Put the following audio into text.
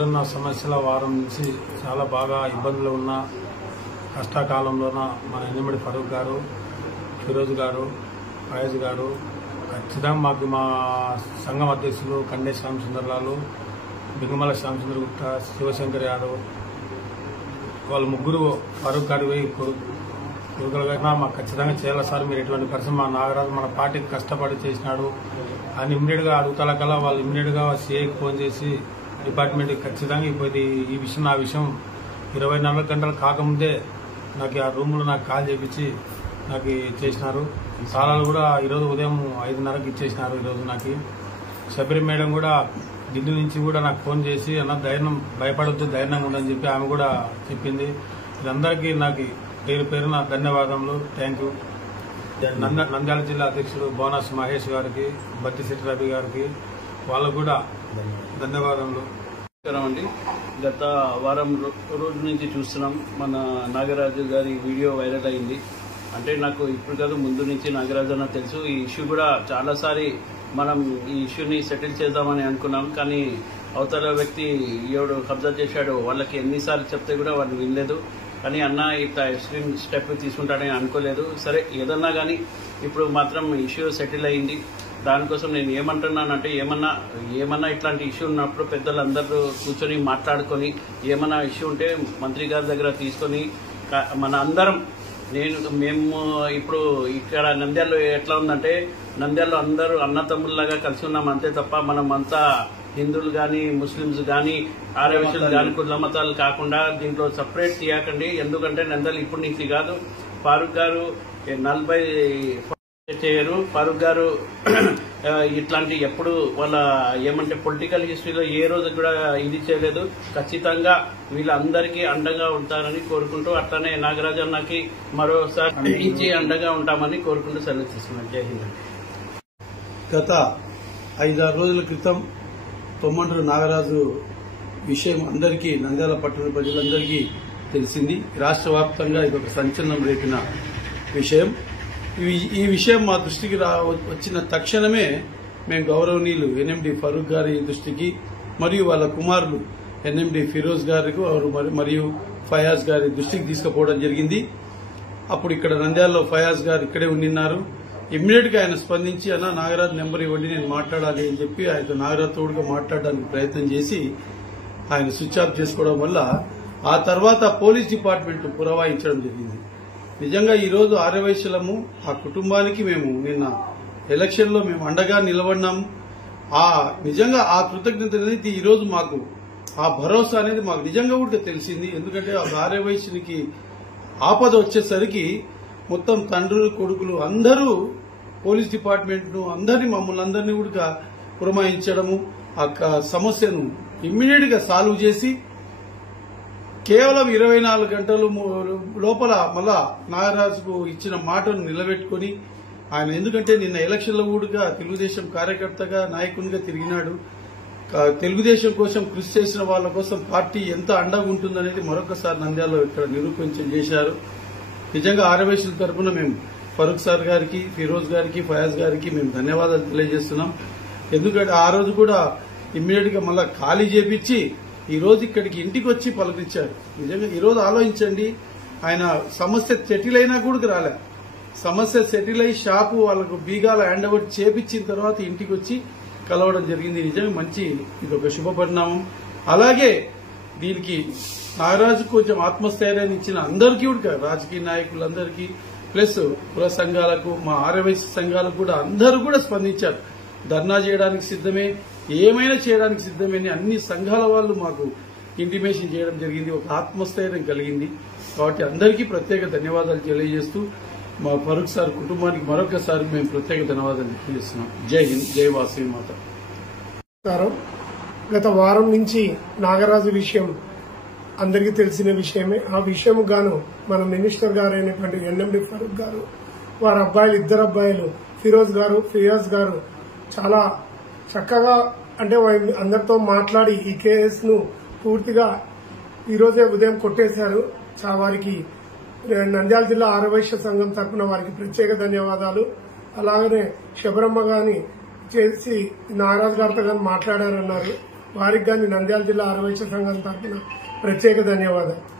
జరుగుతున్న సమస్యల వారం నుంచి చాలా బాగా ఇబ్బందులు ఉన్న కష్టకాలంలోన మన ఎనిమిడి ఫరూక్ గారు, ఫిరోజ్ గారు, ఫయాజ్ గారు ఖచ్చితంగా మాకు మా సంఘం అధ్యక్షులు కండే శ్యామసుందర్లాలు, బింగమల శ్యామసుందర్ గుప్తా, శివశంకర్ యాదవ్ వాళ్ళు ముగ్గురు ఫరూక్ గారి పోయి కొడుకులుగా మాకు ఖచ్చితంగా చేయాలి సార్, మీరు ఎటువంటి పరిస్థితి మా నాగరాజు మన పార్టీకి కష్టపడి చేసినాడు అని ఇమ్మీడియట్గా అడుగుతాల కల్లా వాళ్ళు ఇమ్మీడియట్గా సీఐకి ఫోన్ చేసి డిపార్ట్మెంట్కి ఖచ్చితంగా ఇప్పుడు ఈ విషయం నా విషయం 24 గంటలు కాకముందే నాకు ఆ రూమ్లో నాకు కాల్ చేయించి నాకు చేసినారు. సాలాలు కూడా ఈరోజు ఉదయం 5:30కి ఇచ్చేసినారు. ఈరోజు నాకు శబరి మేడం కూడా ఢిల్లీ నుంచి కూడా నాకు ఫోన్ చేసి అన్న ధైర్యం భయపడొద్దు, ధైర్యంగా ఉండని చెప్పి ఆమె కూడా చెప్పింది. వీళ్ళందరికీ నాకు పేరు పేరున ధన్యవాదములు, థ్యాంక్ యూ. నంద్యాల జిల్లా అధ్యక్షుడు బోనస్ మహేష్ గారికి, బత్తిశెట్టి రవి గారికి వాళ్ళకు కూడా ధన్యవాదములు. అండి, గత వారం రోజు నుంచి చూస్తున్నాం మన నాగరాజు గారి వీడియో వైరల్ అయింది. అంటే నాకు ఇప్పుడు కాదు ముందు నుంచి నాగరాజు అన్న తెలుసు. ఈ ఇష్యూ కూడా చాలాసారి మనం ఈ ఇష్యూని సెటిల్ చేద్దామని అనుకున్నాం, కానీ అవతల వ్యక్తి ఎవడు కబ్జా చేశాడో వాళ్ళకి ఎన్నిసార్లు చెప్తే కూడా వాళ్ళు వినలేదు. కానీ అన్న ఇట్లా ఎక్స్ట్రీమ్ స్టెప్ తీసుకుంటాడని అనుకోలేదు. సరే ఏదన్నా కానీ ఇప్పుడు మాత్రం ఇష్యూ సెటిల్ అయింది. దానికోసం నేను ఏమంటున్నానంటే ఏమన్నా ఇట్లాంటి ఇష్యూ ఉన్నప్పుడు పెద్దలందరూ కూర్చొని మాట్లాడుకొని ఏమన్నా ఇష్యూ ఉంటే మంత్రి గారి దగ్గర తీసుకొని మన అందరం మేము ఇప్పుడు ఇక్కడ నంద్యాలలో ఎట్లా ఉందంటే నంద్యాలలో అందరూ అన్నతమ్ముల్లాగా కలిసి ఉన్నాం అంతే తప్ప మనం అంతా హిందువులు కానీ ముస్లింస్ కానీ ఆర్యవైశ్యులు కానీ కుల మతాలు కాకుండా దీంట్లో సపరేట్ తీయకండి. ఎందుకంటే నంద్యాల ఇప్పుడు నుంచి కాదు, ఫారూక్ గారు 40 చేయరు. ఫారూక్ గారు ఇట్లాంటి ఎప్పుడు వాళ్ళ ఏమంటే పొలిటికల్ హిస్టరీలో ఏ రోజు కూడా ఇది చేయలేదు. ఖచ్చితంగా వీళ్ళందరికీ అండగా ఉంటారని కోరుకుంటూ అట్లనే నాగరాజు అన్నకి మరోసారి ఇచ్చి అండగా ఉంటామని కోరుకుంటూ సెలవు తీసుకున్నాను. జై హింద్. గత 5-6 రోజుల క్రితం తొమ్మండ్రు నాగరాజు విషయం అందరికీ నంద్యాల పట్టణ ప్రజలందరికీ తెలిసింది. రాష్ట్ర వ్యాప్తంగా ఇది ఒక సంచలనం రేపిన విషయం. ఈ విషయం మా దృష్టికి వచ్చిన తక్షణమే మేము గౌరవనీయులు ఎన్ఎండి ఫరూక్ గారి దృష్టికి మరియు వాళ్ళ కుమారులు ఎన్ఎండి ఫిరోజ్ గారికి మరియు ఫయాజ్ గారి దృష్టికి తీసుకుపోవడం జరిగింది. అప్పుడు ఇక్కడ నంద్యాలలో ఫయాజ్ గారు ఇక్కడే ఉండిన్నారు. ఇమ్మీడియట్ గా ఆయన స్పందించి అన్న నాగరాజు నెంబర్ ఇవ్వండి, నేను మాట్లాడాలి అని చెప్పి ఆయన నాగరాజు తోడుగా మాట్లాడడానికి ప్రయత్నం చేసి ఆయన స్విచ్ ఆఫ్ చేసుకోవడం వల్ల ఆ తర్వాత పోలీస్ డిపార్ట్మెంట్ పురవాయించడం జరిగింది. నిజంగా ఈ రోజు ఆర్యవైశ్యులము ఆ కుటుంబానికి మేము నిన్న ఎలక్షన్ లో మేము అండగా నిలబడినాము. నిజంగా ఆ కృతజ్ఞత అనేది ఈ రోజు మాకు ఆ భరోసా అనేది మాకు నిజంగా కూడా తెలిసింది. ఎందుకంటే ఆ ఆర్యవైశ్యునికి ఆపద వచ్చేసరికి మొత్తం తండ్రులు కొడుకులు అందరూ పోలీస్ డిపార్ట్మెంట్ ను మమ్మల్ని అందరినీ కూడా పురమాయించడము, ఆ సమస్యను ఇమ్మీడియట్ గా సాల్వ్ చేసి కేవలం 24 గంటల లోపల మళ్ళా నాగరాజుకు ఇచ్చిన మాటను నిలబెట్టుకుని ఆయన, ఎందుకంటే నిన్న ఎలక్షన్లో కూడా తెలుగుదేశం కార్యకర్తగా నాయకునిగా తిరిగినాడు. తెలుగుదేశం కోసం కృషి చేసిన వాళ్ళ కోసం పార్టీ ఎంత అండగా ఉంటుందనేది మరొకసారి నంద్యాలలో ఇక్కడ నిరూపించం చేశారు. నిజంగా ఆర్యవైశ్యుల తరఫున మేము ఫరూక్ సార్ గారికి, ఫిరోజ్ గారికి, ఫయాజ్ గారికి మేము ధన్యవాదాలు తెలియజేస్తున్నాం. ఎందుకంటే ఆ రోజు కూడా ఇమ్మీడియట్ గా మళ్ళా ఖాళీ చేపించి ఈ రోజు ఇక్కడికి ఇంటికి వచ్చి పలకరించారు. నిజంగా ఈ రోజు ఆలోచించండి, ఆయన సమస్య సెటిల్ అయినా కూడా రాలే. సమస్య సెటిల్ అయి షాపు వాళ్ళకు బీగాల హ్యాండ్ ఓవర్ చేపించిన తర్వాత ఇంటికి వచ్చి కలవడం జరిగింది. నిజంగా మంచి ఇది ఒక శుభ పరిణామం. అలాగే దీనికి నాగరాజు కొంచెం ఆత్మస్థైర్యాన్ని ఇచ్చిన అందరికీ కూడా, రాజకీయ నాయకులందరికీ ప్లస్ పుర సంఘాలకు, మా ఆర్యవైశ్య సంఘాలకు కూడా అందరూ కూడా స్పందించారు. ధర్నా చేయడానికి సిద్దమే, ఏమైనా చేయడానికి సిద్దమే అని అన్ని సంఘాల వాళ్ళు మాకు ఇంటిమేషన్ చేయడం జరిగింది. ఒక ఆత్మస్థైర్యం కలిగింది. కాబట్టి అందరికీ ప్రత్యేక ధన్యవాదాలు తెలియజేస్తూ మా ఫరూక్ సార్ కుటుంబానికి మరొకసారి మేము ప్రత్యేక ధన్యవాదాలు తెలియజేస్తున్నాం. జై హింద్, జై వాసవి మాత. గత వారం నుంచి నాగరాజు విషయం అందరికీ తెలిసిన విషయమే. ఆ విషయం గాను మన మినిస్టర్ గారు అయినటువంటి ఎన్ఎండి ఫరూక్ గారు, వారి అబ్బాయిలు, 2 అబ్బాయిలు ఫిరోజ్ గారు, ఫియాజ్ గారు చాలా చక్కగా అంటే అందరితో మాట్లాడి ఈ కేసును పూర్తిగా ఈరోజే ఉదయం కొట్టేశారు. వారికి నంద్యాల జిల్లా ఆర్యవైశ్య సంఘం తరఫున వారికి ప్రత్యేక ధన్యవాదాలు. అలాగనే శబరమ్మ గాని చేసి నాగరాజు గారితో కానీ మాట్లాడారన్నారు. వారికి కానీ నంద్యాల జిల్లా ఆర్యవైశ్య సంఘం తరఫున ప్రత్యేక ధన్యవాదాలు.